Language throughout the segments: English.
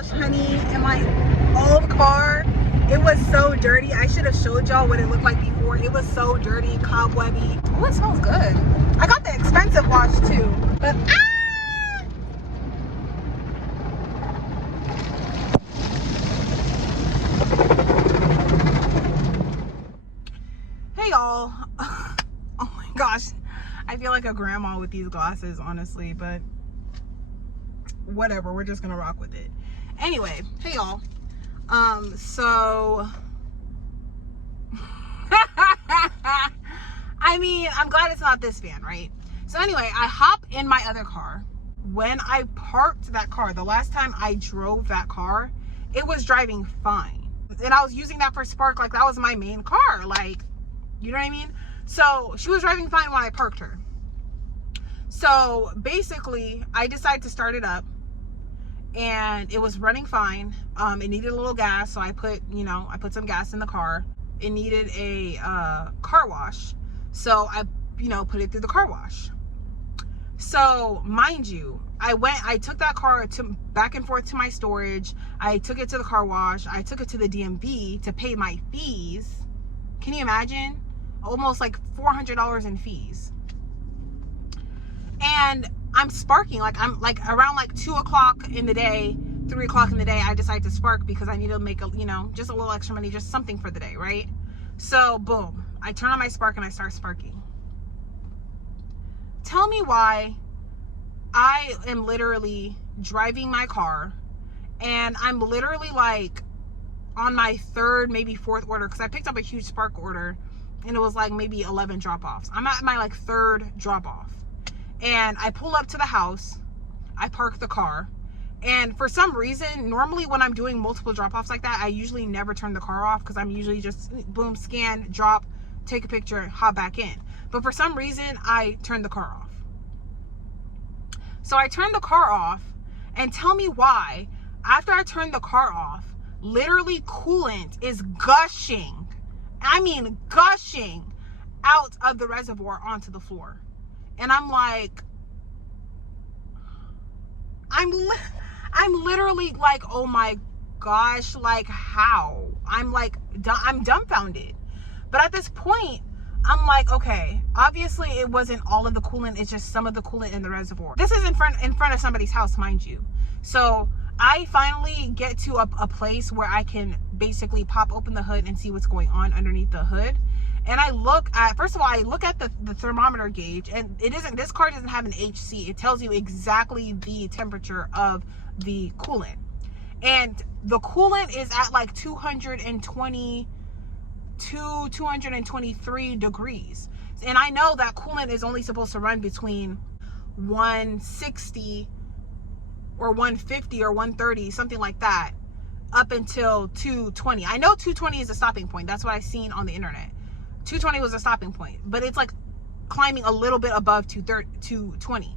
gosh, honey, in my old car, it was so dirty. I should have showed y'all what it looked like before. It was so dirty, cobwebby. Oh, it smells good. I got the expensive wash too, but hey y'all. Oh my gosh, I feel like a grandma with these glasses, honestly, but whatever, we're just gonna rock with it. Anyway, hey y'all. So I mean, I'm glad it's not this van, right? So anyway, I hop in my other car. When I parked that car, the last time I drove that car, it was driving fine. And I was using that for Spark, like that was my main car, like, you know what I mean? So she was driving fine when I parked her. So basically, I decided to start it up and it was running fine. It needed a little gas, so I put some gas in the car. It needed a car wash, so I put it through the car wash. So mind you, I took that car back and forth to my storage. I took it to the car wash. I took it to the DMV to pay my fees. Can you imagine? Almost like $400 in fees. And I'm sparking, like I'm like around like 2 o'clock in the day, 3 o'clock in the day, I decide to spark because I need to make a, just a little extra money, just something for the day, right? So boom, I turn on my Spark and I start sparking. Tell me why I am literally driving my car and I'm literally like on my third, maybe fourth order, because I picked up a huge Spark order and it was like maybe 11 drop-offs. I'm at my like third drop-off. And I pull up to the house, I park the car, and for some reason, normally when I'm doing multiple drop-offs like that, I usually never turn the car off because I'm usually just boom, scan, drop, take a picture, hop back in. But for some reason, I turned the car off. So I turned the car off, and tell me why, after I turned the car off, literally coolant is gushing, I mean gushing, out of the reservoir onto the floor. And I'm like, I'm literally like, oh my gosh, like how? I'm like, I'm dumbfounded. But at this point, I'm like, okay, obviously it wasn't all of the coolant, it's just some of the coolant in the reservoir. This is in front of somebody's house, mind you. So I finally get to a place where I can basically pop open the hood and see what's going on underneath the hood. And I look at, first of all, I look at the thermometer gauge, and this car doesn't have an HC. It tells you exactly the temperature of the coolant. And the coolant is at like 223 degrees. And I know that coolant is only supposed to run between 160 or 150 or 130, something like that, up until 220. I know 220 is a stopping point. That's what I've seen on the internet. 220 was a stopping point, but it's like climbing a little bit above 220.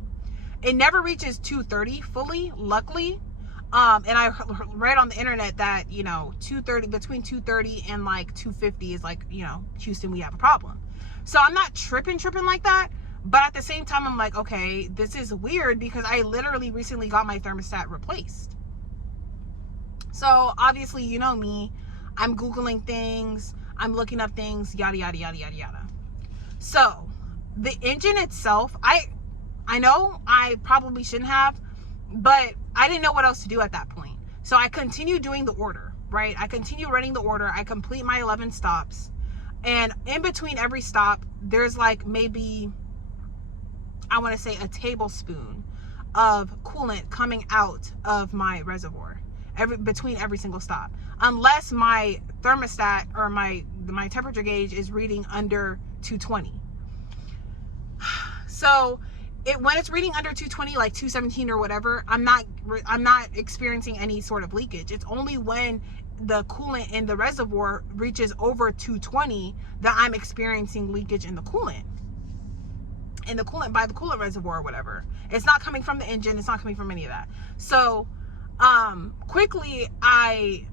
It never reaches 230 fully, luckily. And I read on the internet that, 230, between 230 and like 250 is like, Houston, we have a problem. So I'm not tripping like that. But at the same time, I'm like, okay, this is weird because I literally recently got my thermostat replaced. So obviously, you know me, I'm Googling things, I'm looking up things, yada, yada, yada, yada, yada. So the engine itself, I know I probably shouldn't have, but I didn't know what else to do at that point. So I continue doing the order, right? I continue running the order. I complete my 11 stops. And in between every stop, there's like maybe, I want to say a tablespoon of coolant coming out of my reservoir between every single stop, unless my thermostat or my temperature gauge is reading under 220. So when it's reading under 220, like 217 or whatever, I'm not experiencing any sort of leakage. It's only when the coolant in the reservoir reaches over 220 that I'm experiencing leakage in the coolant. By the coolant reservoir or whatever. It's not coming from the engine, it's not coming from any of that. So quickly I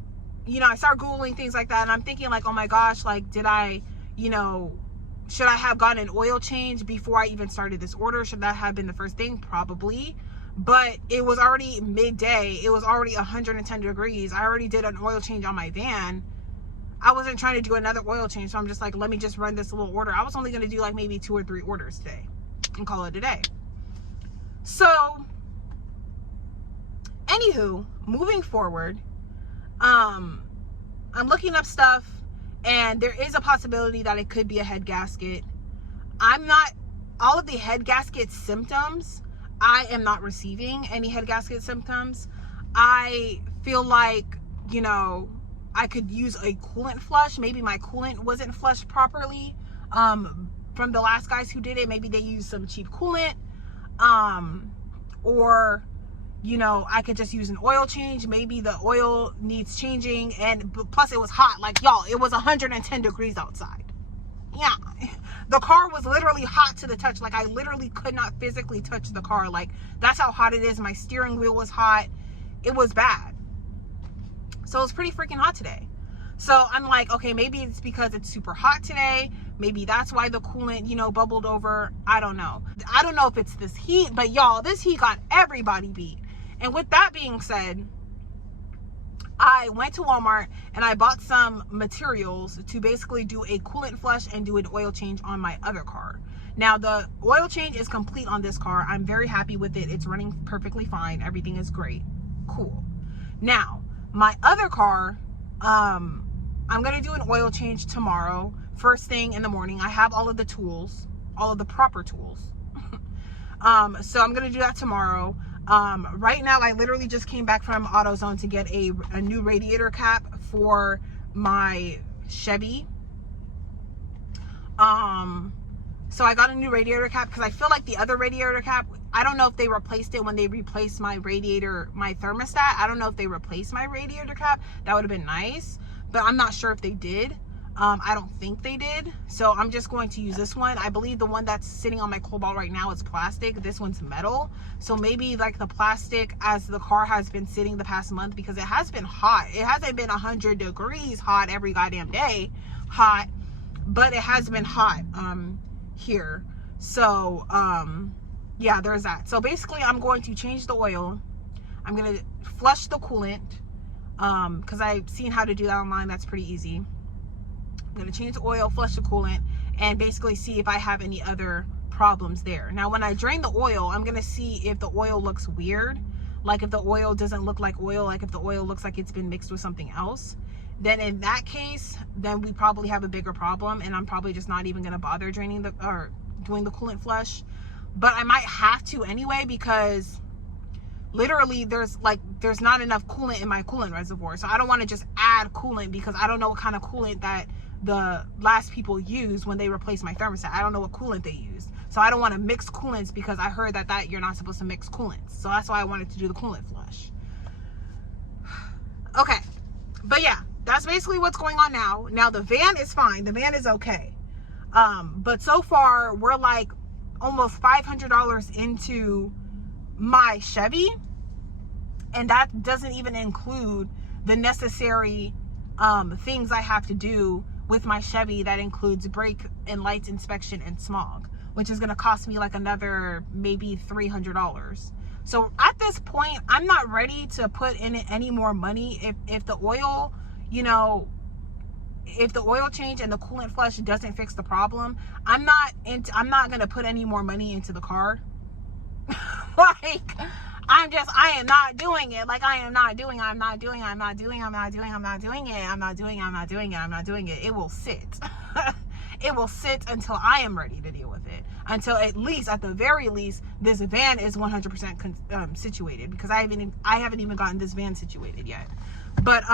start Googling things like that, and I'm thinking like, oh my gosh, like did I, should I have gotten an oil change before I even started this order? Should that have been the first thing? Probably. but it was already midday. It was already 110 degrees. I already did an oil change on my van. I wasn't trying to do another oil change, so I'm just like, let me just run this little order. I was only going to do like maybe 2 or 3 orders today and call it a day. So anywho, moving forward, I'm looking up stuff, and there is a possibility that it could be a head gasket. I'm not, all of the head gasket symptoms, I am not receiving any head gasket symptoms. I feel like, you know, I could use a coolant flush. Maybe my coolant wasn't flushed properly from the last guys who did it. Maybe they used some cheap coolant, or, you know, I could just use an oil change. Maybe the oil needs changing, and plus it was hot. Like, y'all, it was 110 degrees outside. Yeah, the car was literally hot to the touch. Like, I literally could not physically touch the car. Like, that's how hot it is. My steering wheel was hot. It was bad. So it was pretty freaking hot today. So I'm like, okay, maybe it's because it's super hot today. Maybe that's why the coolant, you know, bubbled over. I don't know. I don't know if it's this heat, but y'all, this heat got everybody beat. And with that being said, I went to Walmart and I bought some materials to basically do a coolant flush and do an oil change on my other car. Now, the oil change is complete on this car. I'm very happy with it. It's running perfectly fine. Everything is great. Cool. Now, my other car, I'm going to do an oil change tomorrow, first thing in the morning. I have all of the tools, all of the proper tools. So I'm going to do that tomorrow. Right now, I literally just came back from AutoZone to get a new radiator cap for my Chevy. So I got a new radiator cap because I feel like the other radiator cap, I don't know if they replaced it when they replaced my radiator, my thermostat. I don't know if they replaced my radiator cap. That would have been nice, but I'm not sure if they did. I don't think they did. So I'm just going to use this one. I believe the one that's sitting on my Cobalt right now is plastic. This one's metal. So maybe like the plastic, as the car has been sitting the past month, because it has been hot. It hasn't been 100 degrees hot every goddamn day hot, but it has been hot here. So yeah, there's that. So basically I'm going to change the oil. I'm going to flush the coolant because I've seen how to do that online. That's pretty easy. I'm going to change the oil, flush the coolant, and basically see if I have any other problems there. Now, when I drain the oil, I'm going to see if the oil looks weird. Like if the oil doesn't look like oil, like if the oil looks like it's been mixed with something else, then in that case, then we probably have a bigger problem, and I'm probably just not even going to bother draining the, or doing the coolant flush. But I might have to anyway, because literally there's not enough coolant in my coolant reservoir. So I don't want to just add coolant, because I don't know what kind of coolant that the last people used when they replaced my thermostat. I don't know what coolant they used. So I don't want to mix coolants, because I heard that you're not supposed to mix coolants. So that's why I wanted to do the coolant flush. Okay. But yeah, that's basically what's going on now. Now the van is fine. The van is okay. But so far we're like almost $500 into my Chevy, and that doesn't even include the necessary things I have to do with my Chevy. That includes brake and lights inspection and smog, which is going to cost me like another maybe $300. So at this point, I'm not ready to put in any more money. If the oil, you know, if the oil change and the coolant flush doesn't fix the problem, I'm not going to put any more money into the car. Like, I am not doing it. Like, I'm not doing it. It will sit. It will sit until I am ready to deal with it. Until at the very least, this van is 100% situated, because I haven't even gotten this van situated yet. But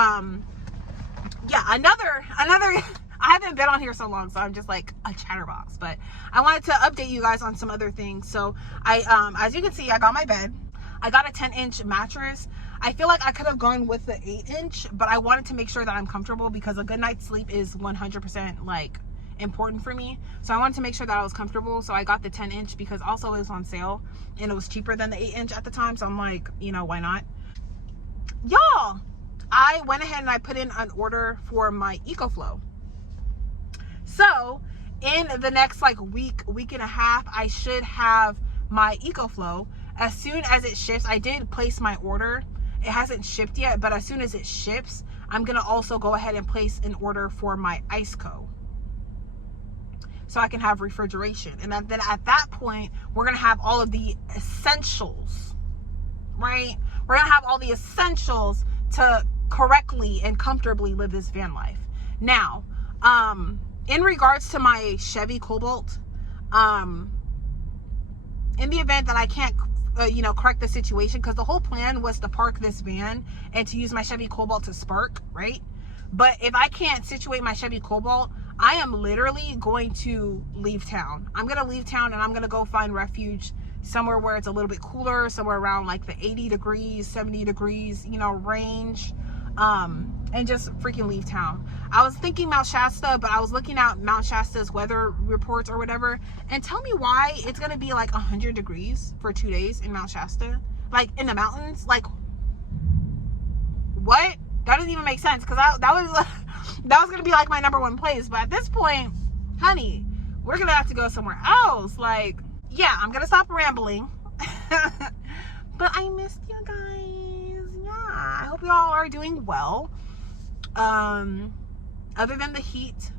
yeah, another I haven't been on here so long, so I'm just like a chatterbox. But I wanted to update you guys on some other things. So I as you can see, I got my bed. I got a 10-inch mattress. I feel like I could have gone with the 8-inch, but I wanted to make sure that I'm comfortable, because a good night's sleep is 100% like important for me. So I wanted to make sure that I was comfortable. So I got the 10-inch because also it was on sale and it was cheaper than the 8-inch at the time. So I'm like, you know, why not? Y'all, I went ahead and I put in an order for my EcoFlow. So in the next like week and a half, I should have my EcoFlow. as soon as it ships, I did place my order. It hasn't shipped yet, but as soon as it ships, I'm going to also go ahead and place an order for my IceCo, so I can have refrigeration. And then at that point, we're going to have all of the essentials, right? We're going to have all the essentials to correctly and comfortably live this van life. Now, in regards to my Chevy Cobalt, in the event that I can't, correct the situation, because the whole plan was to park this van and to use my Chevy Cobalt to spark, right? But if I can't situate my Chevy Cobalt, I am literally going to leave town. I'm going to leave town and I'm going to go find refuge somewhere where it's a little bit cooler, somewhere around like the 80 degrees, 70 degrees, range, and just freaking leave town. I was thinking Mount Shasta, but I was looking at Mount Shasta's weather reports or whatever, and tell me why it's going to be like 100 degrees for 2 days in Mount Shasta, like in the mountains. Like, what? That doesn't even make sense, because that was going to be like my #1 place. But at this point, honey, we're going to have to go somewhere else. Like, yeah, I'm going to stop rambling. But I missed you guys. Yeah, I hope you all are doing well. Other than the heat,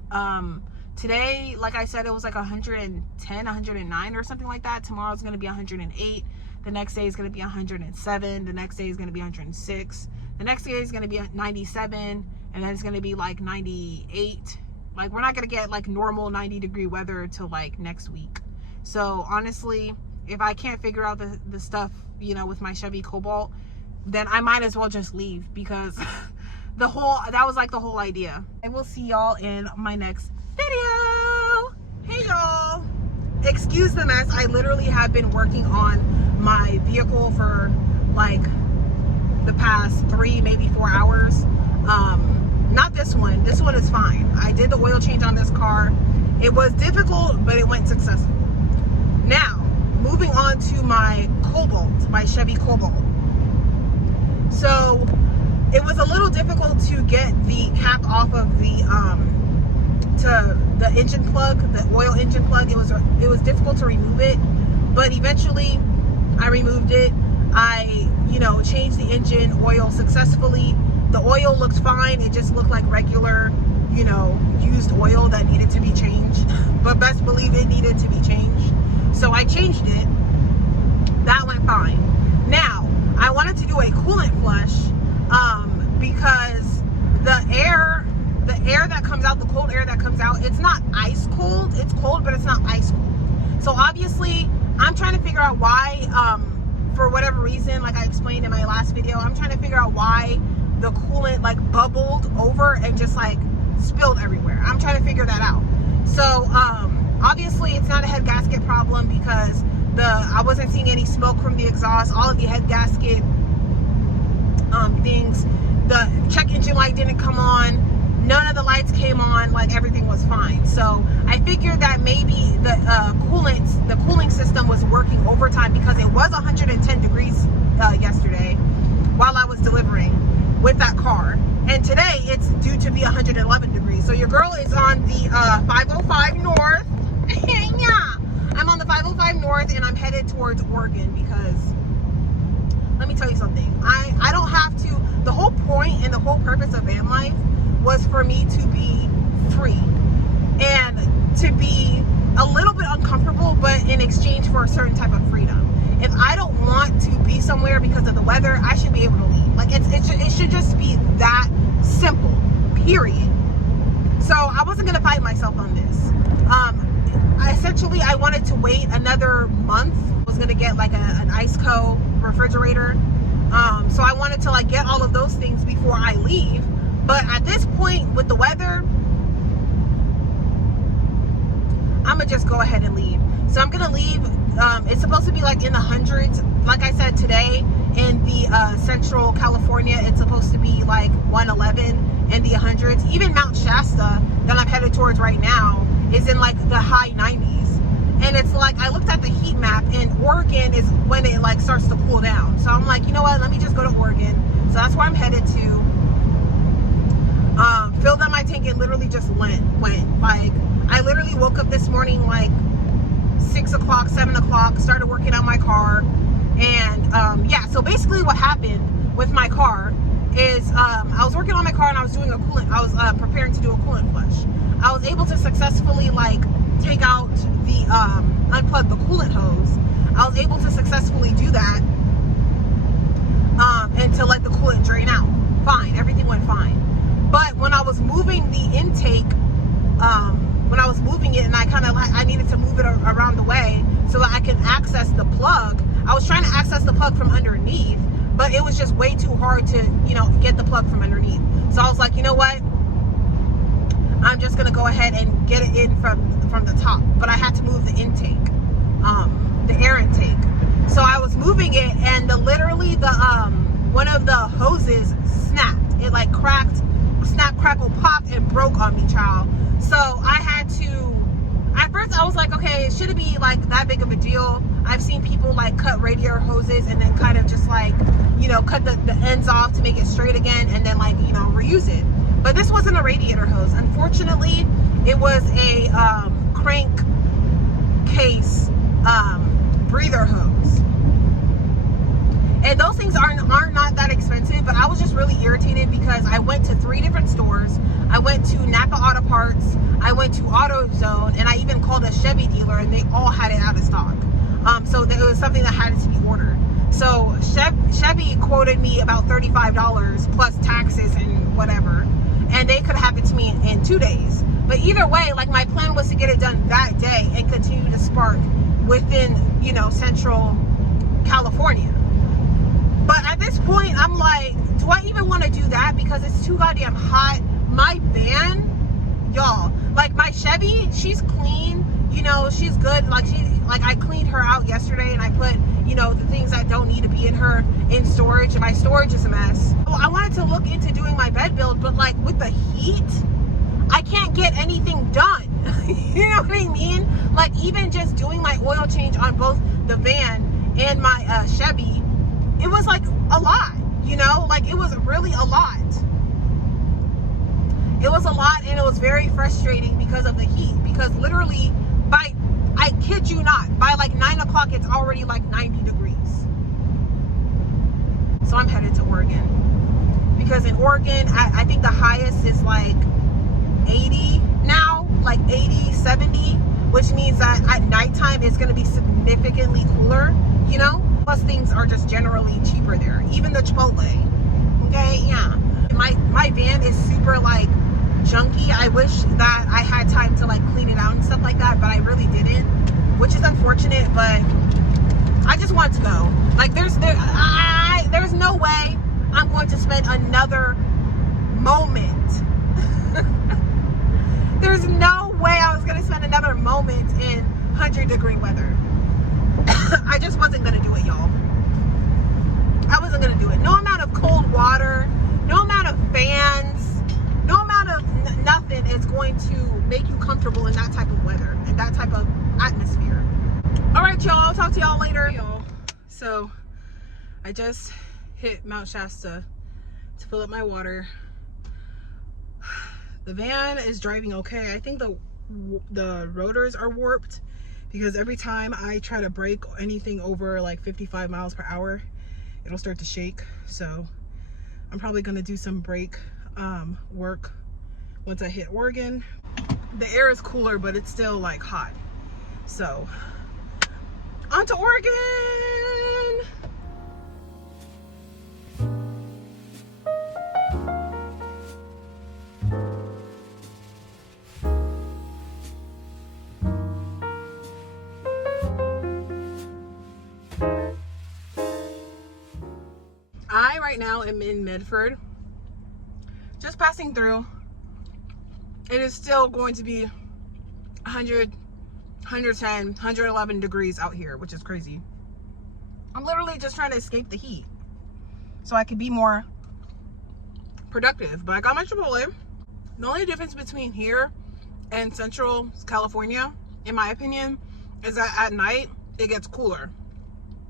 today, like I said, it was like 110, 109 or something like that. Tomorrow's going to be 108. The next day is going to be 107. The next day is going to be 106. The next day is going to be 97. And then it's going to be like 98. Like, we're not going to get like normal 90-degree weather till like next week. So honestly, if I can't figure out the stuff, with my Chevy Cobalt, then I might as well just leave, because that was like the whole idea. I will see y'all in my next video. Hey y'all, excuse the mess. I literally have been working on my vehicle for like the past 3, maybe 4 hours. Not this one. This one is fine. I did the oil change on this car. It was difficult, but it went successful. Now, moving on to my Cobalt, my Chevy Cobalt. So it was a little difficult to get the cap off of the engine plug, the oil engine plug. It was difficult to remove it, but eventually I removed it. I changed the engine oil successfully. The oil looked fine. It just looked like regular, used oil that needed to be changed. But best believe it needed to be changed. So I changed it. That went fine. Now, I wanted to do a coolant flush, because the air that comes out, the cold air that comes out, it's not ice cold. It's cold, but it's not ice cold. So obviously, I'm trying to figure out why, for whatever reason, like I explained in my last video, I'm trying to figure out why the coolant like bubbled over and just like spilled everywhere. I'm trying to figure that out. So obviously it's not a head gasket problem, because I wasn't seeing any smoke from the exhaust. All of the head gasket things, the check engine light didn't come on, none of the lights came on, like everything was fine. So I figured that maybe the cooling system was working overtime, because it was 110 degrees yesterday while I was delivering with that car, and today it's due to be 111 degrees. So your girl is on the 505 North. Yeah, I'm on the 505 North, and I'm headed towards Oregon, because let me tell you something. I don't have to. The whole point and the whole purpose of van life was for me to be free and to be a little bit uncomfortable, but in exchange for a certain type of freedom. If I don't want to be somewhere because of the weather, I should be able to leave. Like, it should just be that simple, period. So I wasn't gonna fight myself on this. Essentially, I wanted to wait another month. I was gonna get like an IceCo refrigerator. So I wanted to like get all of those things before I leave. But at this point with the weather, I'm gonna just go ahead and leave. So I'm gonna leave. It's supposed to be like in the hundreds. Like I said, today in the Central California, it's supposed to be like 111 in the hundreds. Even Mount Shasta that I'm headed towards right now is in like the high 90s. And it's like, I looked at the heat map, and Oregon is when it like starts to cool down. So I'm like, you know what, let me just go to Oregon. So that's where I'm headed to. Filled up my tank, and literally just went. Like, I literally woke up this morning like 6 o'clock, 7 o'clock, started working on my car, And yeah, so basically what happened with my car is I was working on my car and I was doing a coolant. I was preparing to do a coolant flush. I was able to successfully like take out the unplug the coolant hose. I was able to successfully do that and to let the coolant drain out. Fine, everything went fine. But when I was moving the intake, when I was moving it and I needed to move it around the way so that I can access the plug. I was trying to access the plug from underneath, but it was just way too hard to, you know, get the plug from underneath. So I was like, you know what? I'm just gonna go ahead and get it in from the top. But I had to move the intake, the air intake. So I was moving it, and literally the one of the hoses snapped. It like cracked, snap, crackle, popped, and broke on me, child. So I had to. At first I was like, okay, should it be like that big of a deal? I've seen people like cut radiator hoses and then kind of just like, you know, cut the ends off to make it straight again and then like, you know, reuse it. But this wasn't a radiator hose. Unfortunately, it was a crank case breather hose. And those things are not that expensive, but I was just really irritated because I went to 3 different stores. I went to Napa Auto Parts, I went to AutoZone, and I even called a Chevy dealer, and they all had it out of stock. So it was something that had to be ordered. So Chevy quoted me about $35 plus taxes and whatever, and they could have it to me in 2 days. But either way, like my plan was to get it done that day and continue to spark within, you know, Central California. But at this point, I'm like, do I even want to do that? Because it's too goddamn hot. My van, y'all, like my Chevy, she's clean, you know, she's good. Like I cleaned her out yesterday and I put, you know, the things that don't need to be in her in storage, and my storage is a mess. Well, I wanted to look into doing my bed build, but like with the heat, I can't get anything done. You know what I mean? Like even just doing my oil change on both the van and my Chevy, it was like a lot, you know, like it was really a lot. It was a lot, and it was very frustrating because of the heat, because literally I kid you not, by like 9 o'clock, it's already like 90 degrees. So I'm headed to Oregon, because in Oregon, I think the highest is like 80 now, like 80, 70, which means that at nighttime, it's going to be significantly cooler, you know? Plus things are just generally cheaper there. Even the Chipotle, okay, yeah. My van is super like junky. I wish that I had time to like clean it out and stuff like that, but I really didn't, which is unfortunate, but I just want to go. Like there's no way I'm going to spend another moment. There's no way I was going to spend another moment in 100-degree weather. I just wasn't going to do it, y'all. I wasn't going to do it. No amount of cold water, no amount of fans, no amount of nothing is going to make you comfortable in that type of weather and that type of atmosphere. All right, y'all. I'll talk to y'all later. Y'all. So I just hit Mount Shasta to fill up my water. The van is driving okay. I think the rotors are warped, because every time I try to brake anything over like 55 miles per hour, it'll start to shake. So I'm probably gonna do some brake work once I hit Oregon. The air is cooler, but it's still like hot. So on to Oregon. I right now am in Medford, just passing through. It is still going to be 100, 110, 111 degrees out here, which is crazy. I'm literally just trying to escape the heat so I can be more productive. But I got my Chipotle. The only difference between here and Central California, in my opinion, is that at night it gets cooler.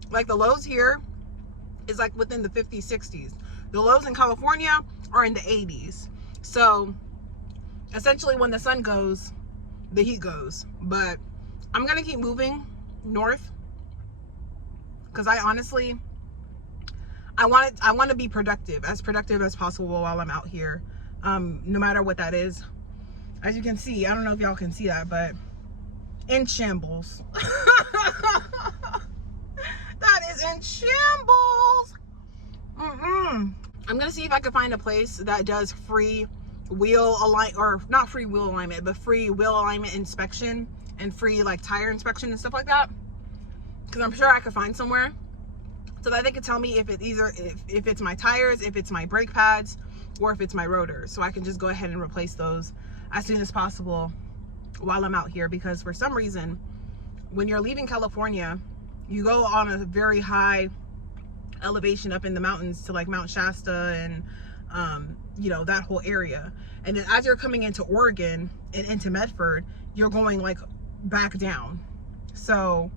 Like the lows here is like within the 50s, 60s. The lows in California are in the 80s. So essentially when the sun goes, the heat goes. But I'm gonna keep moving north because I honestly, I want to be productive as possible while I'm out here, no matter what that is. As you can see, I don't know if y'all can see that, but in shambles. That is in shambles. I'm gonna see if I can find a place that does free wheel alignment, or not free wheel alignment, but free wheel alignment inspection and free like tire inspection and stuff like that, because I'm sure I could find somewhere so that they could tell me if it either if it's my tires, if it's my brake pads, or if it's my rotors, so I can just go ahead and replace those as soon as possible while I'm out here. Because for some reason, when you're leaving California, you go on a very high elevation up in the mountains to like Mount Shasta and you know, that whole area, and then as you're coming into Oregon and into Medford, you're going like back down. So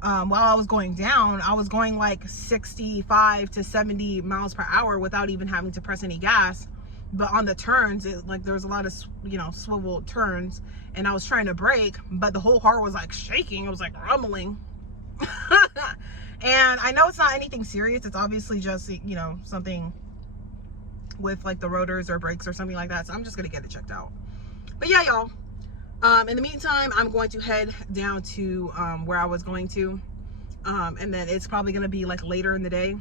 while I was going down, I was going like 65 to 70 miles per hour without even having to press any gas. But on the turns, like there was a lot of, you know, swivel turns, and I was trying to brake, but the whole car was like shaking. It was like rumbling. And I know it's not anything serious. It's obviously just, you know, something with like the rotors or brakes or something like that. So I'm just gonna get it checked out. But yeah, y'all, in the meantime, I'm going to head down to where I was going to, and then it's probably gonna be like later in the day,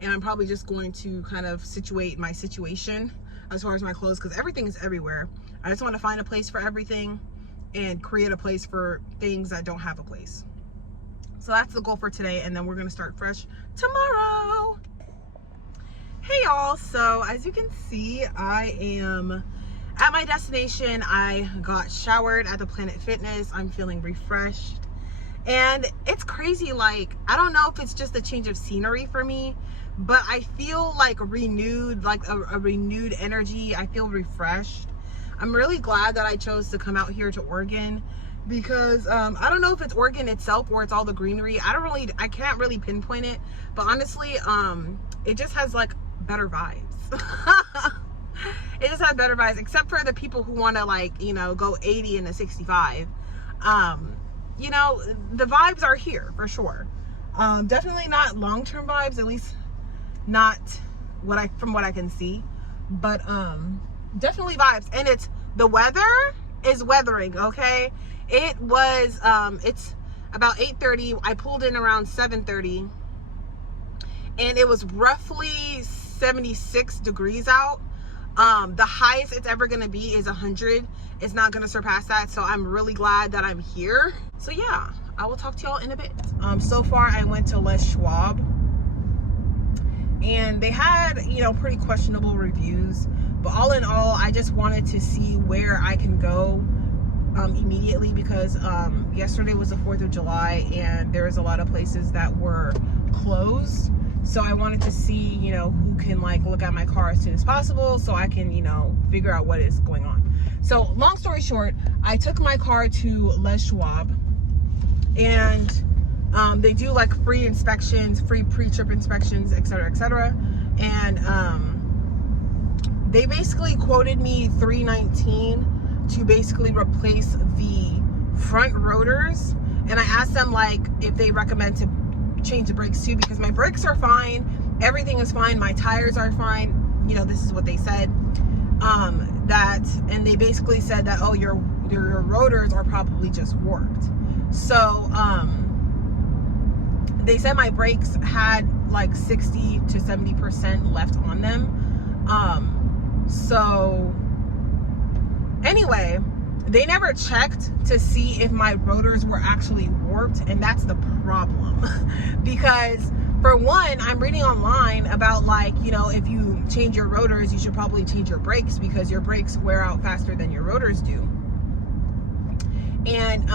and I'm probably just going to kind of situate my situation as far as my clothes, because everything is everywhere. I just want to find a place for everything and create a place for things that don't have a place. So that's the goal for today, and then we're gonna start fresh tomorrow. Hey y'all, so as you can see, I am at my destination. I got showered at the Planet Fitness. I'm feeling refreshed, and it's crazy. Like, I don't know if it's just a change of scenery for me, but I feel like renewed, like a renewed energy. I feel refreshed. I'm really glad that I chose to come out here to Oregon, because I don't know if it's Oregon itself or it's all the greenery. I can't really pinpoint it, but honestly, it just has like better vibes. It just has better vibes, except for the people who want to, like, you know, go 80 and a 65. You know, the vibes are here for sure. Definitely not long-term vibes, at least not from what I can see, but definitely vibes. And it's, the weather is weathering, okay? It was it's about 8:30. I pulled in around 7:30, and it was roughly 76 degrees out. The highest it's ever gonna be is 100. It's not gonna surpass that, so I'm really glad that I'm here. So yeah, I will talk to y'all in a bit. So far I went to Les Schwab, and they had, you know, pretty questionable reviews, but all in all, I just wanted to see where I can go immediately, because yesterday was the 4th of July and there's a lot of places that were closed. So I wanted to see, you know, who can like look at my car as soon as possible, so I can, you know, figure out what is going on. So long story short, I took my car to Les Schwab, and they do like free inspections, free pre-trip inspections, etc., etc. And they basically quoted me $319 to basically replace the front rotors. And I asked them like if they recommend to change the brakes too, because my brakes are fine, everything is fine, my tires are fine, you know, this is what they said. And they basically said that, oh, your rotors are probably just warped. So they said my brakes had like 60 to 70% left on them. So anyway, they never checked to see if my rotors were actually warped, and that's the problem. Because for one, I'm reading online about, like, you know, if you change your rotors, you should probably change your brakes, because your brakes wear out faster than your rotors do. And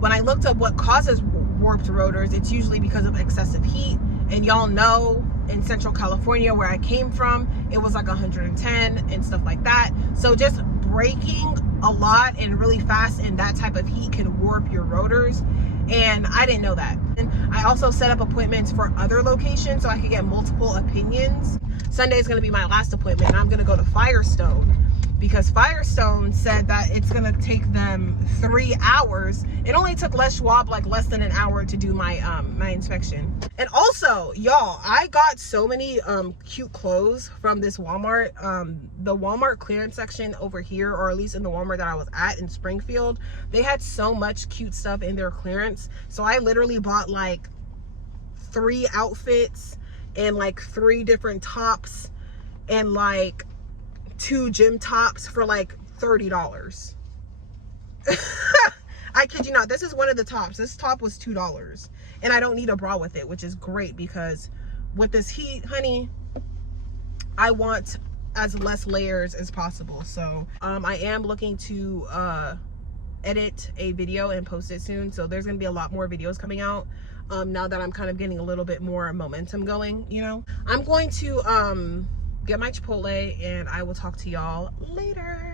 when I looked up what causes warped rotors, it's usually because of excessive heat. And y'all know, in Central California, where I came from, it was like 110 and stuff like that. So just braking a lot and really fast in that type of heat can warp your rotors, and I didn't know that. And I also set up appointments for other locations so I could get multiple opinions. Sunday is going to be my last appointment, and I'm going to go to Firestone, because Firestone said that it's gonna take them 3 hours. It only took Les Schwab like less than an hour to do my my inspection. And also, y'all, I got so many cute clothes from this Walmart. The Walmart clearance section over here, or at least in the Walmart that I was at in Springfield, they had so much cute stuff in their clearance. So I literally bought like 3 outfits and like 3 different tops and like 2 gym tops for like $30. I kid you not, this is one of the tops. This top was $2 and I don't need a bra with it, which is great because with this heat, honey, I want as less layers as possible. So I am looking to edit a video and post it soon, so there's gonna be a lot more videos coming out now that I'm kind of getting a little bit more momentum going, you know. I'm going to get my Chipotle and I will talk to y'all later.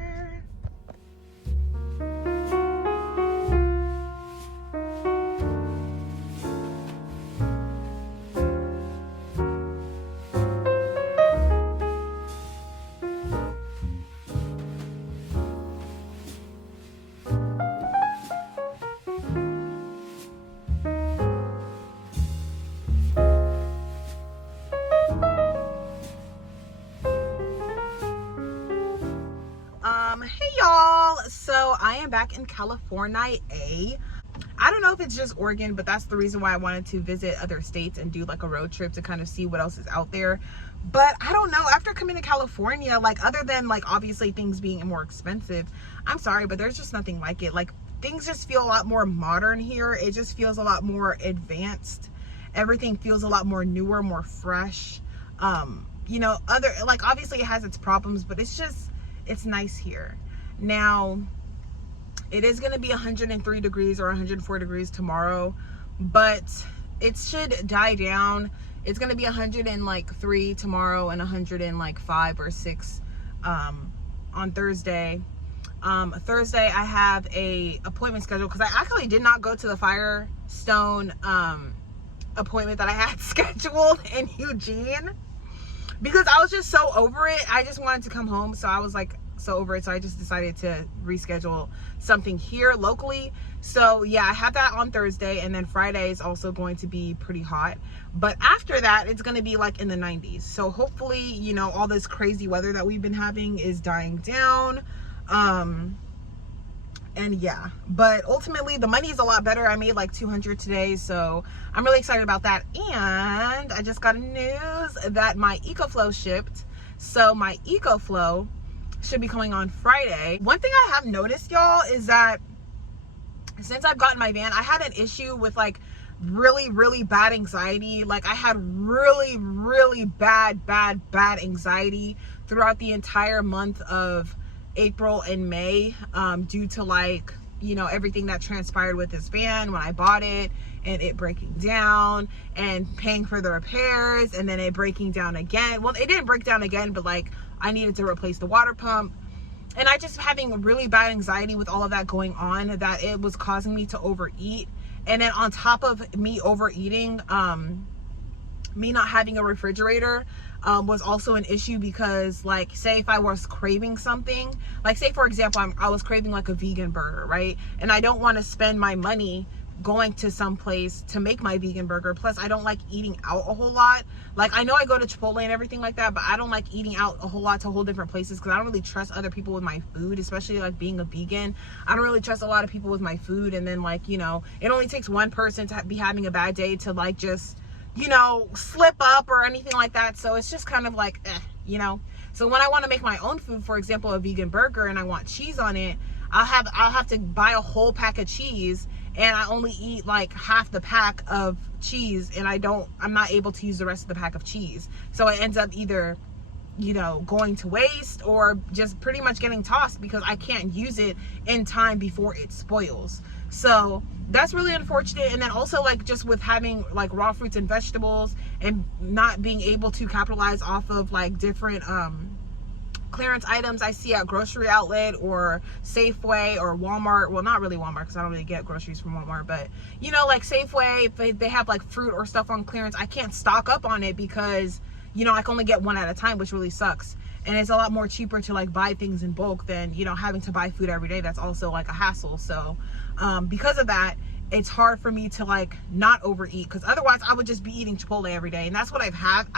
Hey y'all, so I am back in California. I don't know if it's just Oregon, but that's the reason why I wanted to visit other states and do like a road trip to kind of see what else is out there. But I don't know, after coming to California, like other than like obviously things being more expensive, I'm sorry, but there's just nothing like it. Like things just feel a lot more modern here. It just feels a lot more advanced. Everything feels a lot more newer, more fresh. You know, other, like obviously it has its problems, but it's nice here. Now, it is going to be 103 degrees or 104 degrees tomorrow, but it should die down. It's going to be 103 tomorrow and 105 or 6 on Thursday. Thursday I have a appointment scheduled because I actually did not go to the Firestone appointment that I had scheduled in Eugene because I was just so over it. I just wanted to come home, so I was like so over it, so I just decided to reschedule something here locally. So yeah, I have that on Thursday, and then Friday is also going to be pretty hot, but after that it's going to be like in the 90s. So hopefully, you know, all this crazy weather that we've been having is dying down. And yeah, but ultimately the money is a lot better. I made like 200 today, so I'm really excited about that. And I just got news that my EcoFlow shipped. So my EcoFlow should be coming on Friday. One thing I have noticed, y'all, is that since I've gotten my van, I had an issue with like really bad anxiety. Like I had really bad anxiety throughout the entire month of April and May, due to like, you know, everything that transpired with this van when I bought it, and it breaking down and paying for the repairs, and then it breaking down again. Well, it didn't break down again, but like I needed to replace the water pump, and I just having really bad anxiety with all of that going on, that it was causing me to overeat. And then on top of me overeating, me not having a refrigerator was also an issue, because like say if I was craving something, like say for example I was craving like a vegan burger, right? And I don't want to spend my money going to some place to make my vegan burger. Plus I don't like eating out a whole lot. Like I know I go to Chipotle and everything like that, but I don't like eating out a whole lot to whole different places, because I don't really trust other people with my food, especially like being a vegan. I don't really trust a lot of people with my food. And then like, you know, it only takes one person to be having a bad day to like just, you know, slip up or anything like that. So it's just kind of like, you know. So when I want to make my own food, for example, a vegan burger, and I want cheese on it, I'll have to buy a whole pack of cheese, and I only eat like half the pack of cheese, and I'm not able to use the rest of the pack of cheese. So it ends up either, you know, going to waste or just pretty much getting tossed because I can't use it in time before it spoils. So that's really unfortunate. And then also like just with having like raw fruits and vegetables and not being able to capitalize off of like different clearance items I see at grocery outlet or Safeway or Walmart. Well, not really Walmart, because I don't really get groceries from Walmart, but you know, like Safeway, if they have like fruit or stuff on clearance, I can't stock up on it because, you know, I can only get one at a time, which really sucks. and it's a lot more cheaper to like buy things in bulk than, you know, having to buy food every day. That's also like a hassle. So because of that, it's hard for me to like not overeat, because otherwise I would just be eating Chipotle every day. And that's what I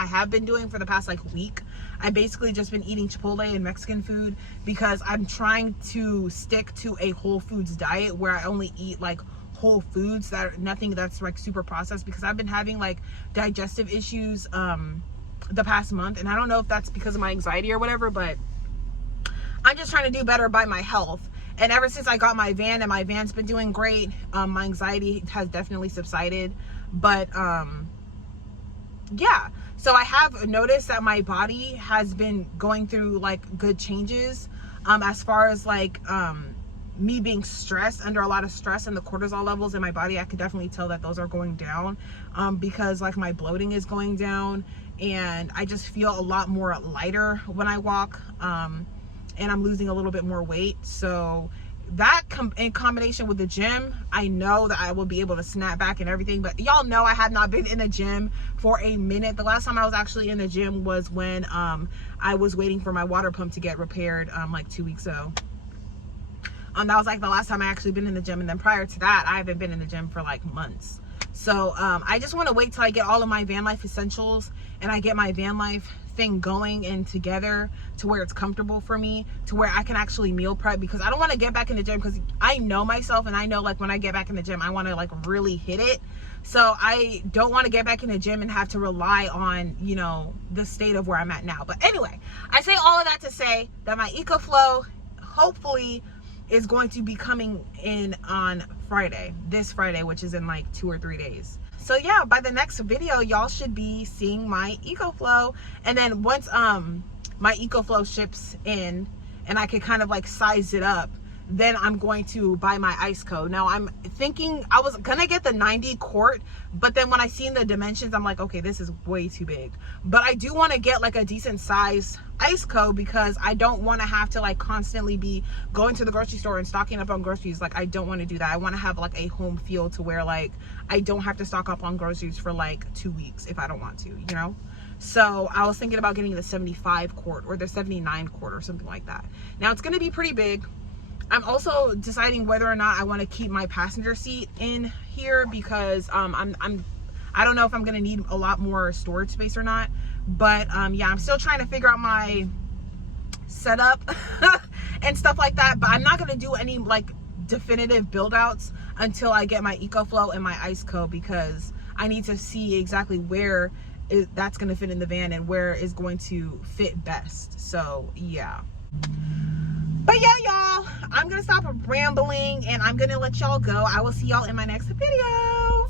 have been doing for the past like week. I've basically just been eating Chipotle and Mexican food because I'm trying to stick to a whole foods diet where I only eat like whole foods, that are nothing that's like super processed, because I've been having like digestive issues the past month, and I don't know if that's because of my anxiety or whatever, but I'm just trying to do better by my health. And ever since I got my van, and my van's been doing great, my anxiety has definitely subsided. But yeah, so I have noticed that my body has been going through like good changes as far as like me being stressed, under a lot of stress, and the cortisol levels in my body. I could definitely tell that those are going down because like my bloating is going down, and I just feel a lot more lighter when I walk, and I'm losing a little bit more weight. So that in combination with the gym, I know that I will be able to snap back and everything. But y'all know I have not been in a gym for a minute. The last time I was actually in the gym was when I was waiting for my water pump to get repaired like 2 weeks ago. That was like the last time I actually been in the gym, and then prior to that I haven't been in the gym for like months. So I just want to wait till I get all of my van life essentials and I get my van life thing going and together to where it's comfortable for me, to where I can actually meal prep, because I don't want to get back in the gym, because I know myself, and I know like when I get back in the gym I want to like really hit it. So I don't want to get back in the gym and have to rely on, you know, the state of where I'm at now. But anyway, I say all of that to say that my EcoFlow hopefully is going to be coming in on Friday, this Friday, which is in like 2 or 3 days. So yeah, by the next video, y'all should be seeing my EcoFlow. And then once my EcoFlow ships in and I can kind of like size it up, then I'm going to buy my Iceco. Now I'm thinking I was gonna get the 90 quart, but then when I seen the dimensions, I'm like, okay, this is way too big. But I do want to get like a decent size Iceco, because I don't want to have to like constantly be going to the grocery store and stocking up on groceries. Like I don't want to do that. I want to have like a home feel to where like I don't have to stock up on groceries for like 2 weeks if I don't want to, you know? So I was thinking about getting the 75 quart or the 79 quart or something like that. Now it's going to be pretty big. I'm also deciding whether or not I want to keep my passenger seat in here, because I don't know if I'm going to need a lot more storage space or not. But yeah, I'm still trying to figure out my setup and stuff like that. But I'm not going to do any like definitive build outs until I get my EcoFlow and my Iceco, because I need to see exactly where that's going to fit in the van and where is going to fit best. So yeah. But yeah, y'all, I'm gonna stop rambling and I'm gonna let y'all go. I will see y'all in my next video.